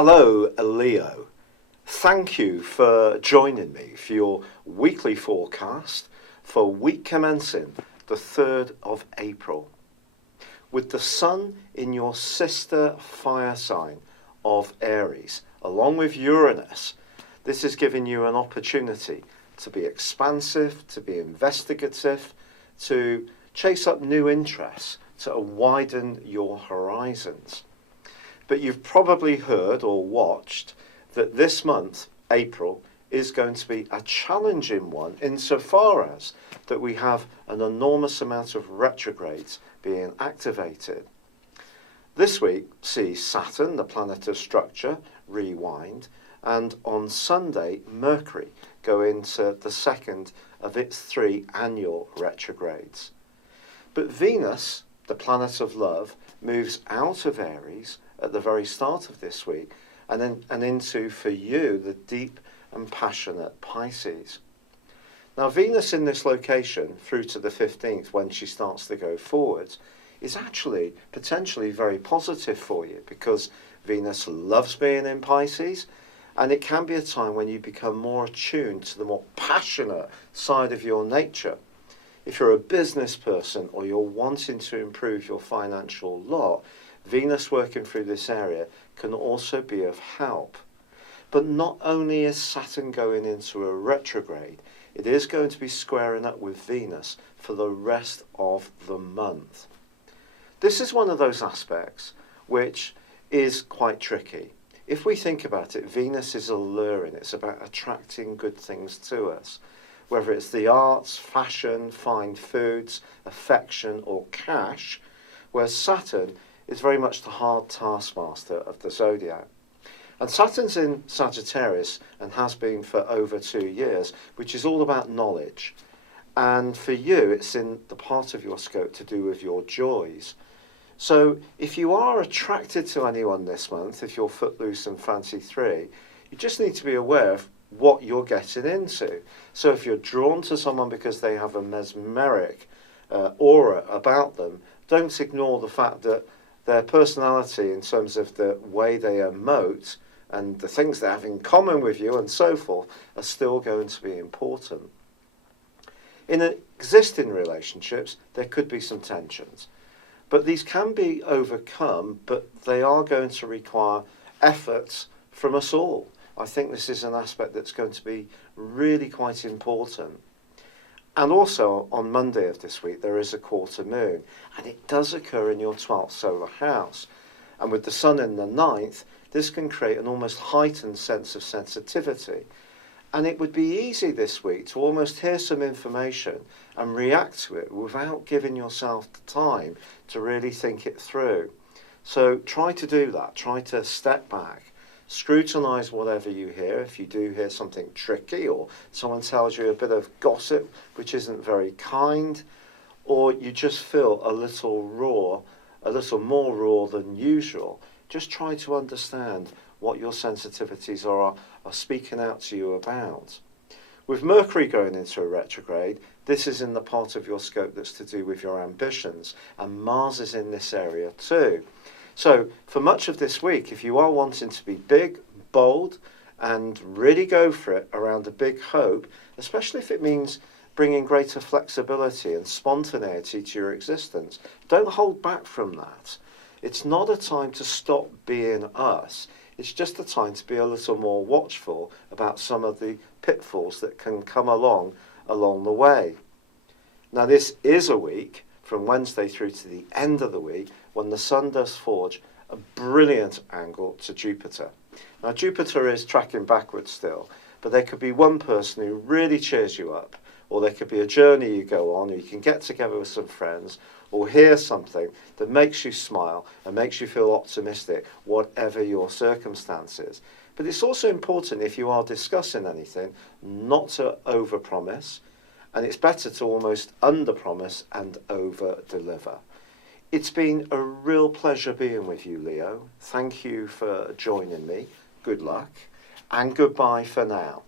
Hello, Leo. Thank you for joining me for your weekly forecast for week commencing the 3rd of April. With the Sun in your sister fire sign of Aries, along with Uranus, this is giving you an opportunity to be expansive, to be investigative, to chase up new interests, to widen your horizons. But you've probably heard or watched that this month, April, is going to be a challenging one insofar as that we have an enormous amount of retrogrades being activated. This week sees Saturn, the planet of structure, rewind, and on Sunday, Mercury go into the second of its 3 annual retrogrades. But Venus, the planet of love, moves out of Aries at the very start of this week and into, for you, the deep and passionate Pisces. Now, Venus in this location through to the 15th, when she starts to go forwards, is actually potentially very positive for you because Venus loves being in Pisces, and it can be a time when you become more attuned to the more passionate side of your nature. If you're a business person or you're wanting to improve your financial lot, Venus working through this area can also be of help. But not only is Saturn going into a retrograde, it is going to be squaring up with Venus for the rest of the month. This is one of those aspects which is quite tricky. If we think about it, Venus is alluring. It's about attracting good things to us, whether it's the arts, fashion, fine foods, affection, or cash, whereas Saturn is very much the hard taskmaster of the Zodiac. And Saturn's in Sagittarius and has been for over 2 years, which is all about knowledge. And for you, it's in the part of your scope to do with your joys. So if you are attracted to anyone this month, if you're footloose and fancy free, you just need to be aware of what you're getting into. So if you're drawn to someone because they have a mesmeric aura about them, don't ignore the fact that their personality in terms of the way they emote and the things they have in common with you and so forth are still going to be important. In existing relationships, there could be some tensions. But these can be overcome, but they are going to require efforts from us all. I think this is an aspect that's going to be really quite important. And also on Monday of this week, there is a quarter moon, and it does occur in your 12th solar house. And with the Sun in the 9th, this can create an almost heightened sense of sensitivity. And it would be easy this week to almost hear some information and react to it without giving yourself the time to really think it through. So try to do that. Try to step back. Scrutinise whatever you hear. If you do hear something tricky or someone tells you a bit of gossip which isn't very kind, or you just feel a little raw, a little more raw than usual, just try to understand what your sensitivities are speaking out to you about. With Mercury going into a retrograde, this is in the part of your scope that's to do with your ambitions, and Mars is in this area too. So for much of this week, if you are wanting to be big, bold, and really go for it around a big hope, especially if it means bringing greater flexibility and spontaneity to your existence, don't hold back from that. It's not a time to stop being us. It's just a time to be a little more watchful about some of the pitfalls that can come along the way. Now, this is a week from Wednesday through to the end of the week when the Sun does forge a brilliant angle to Jupiter. Now, Jupiter is tracking backwards still, but there could be one person who really cheers you up, or there could be a journey you go on, or you can get together with some friends, or hear something that makes you smile and makes you feel optimistic, whatever your circumstances. But it's also important, if you are discussing anything, not to overpromise, and it's better to almost under-promise and over-deliver. It's been a real pleasure being with you, Leo. Thank you for joining me. Good luck, and goodbye for now.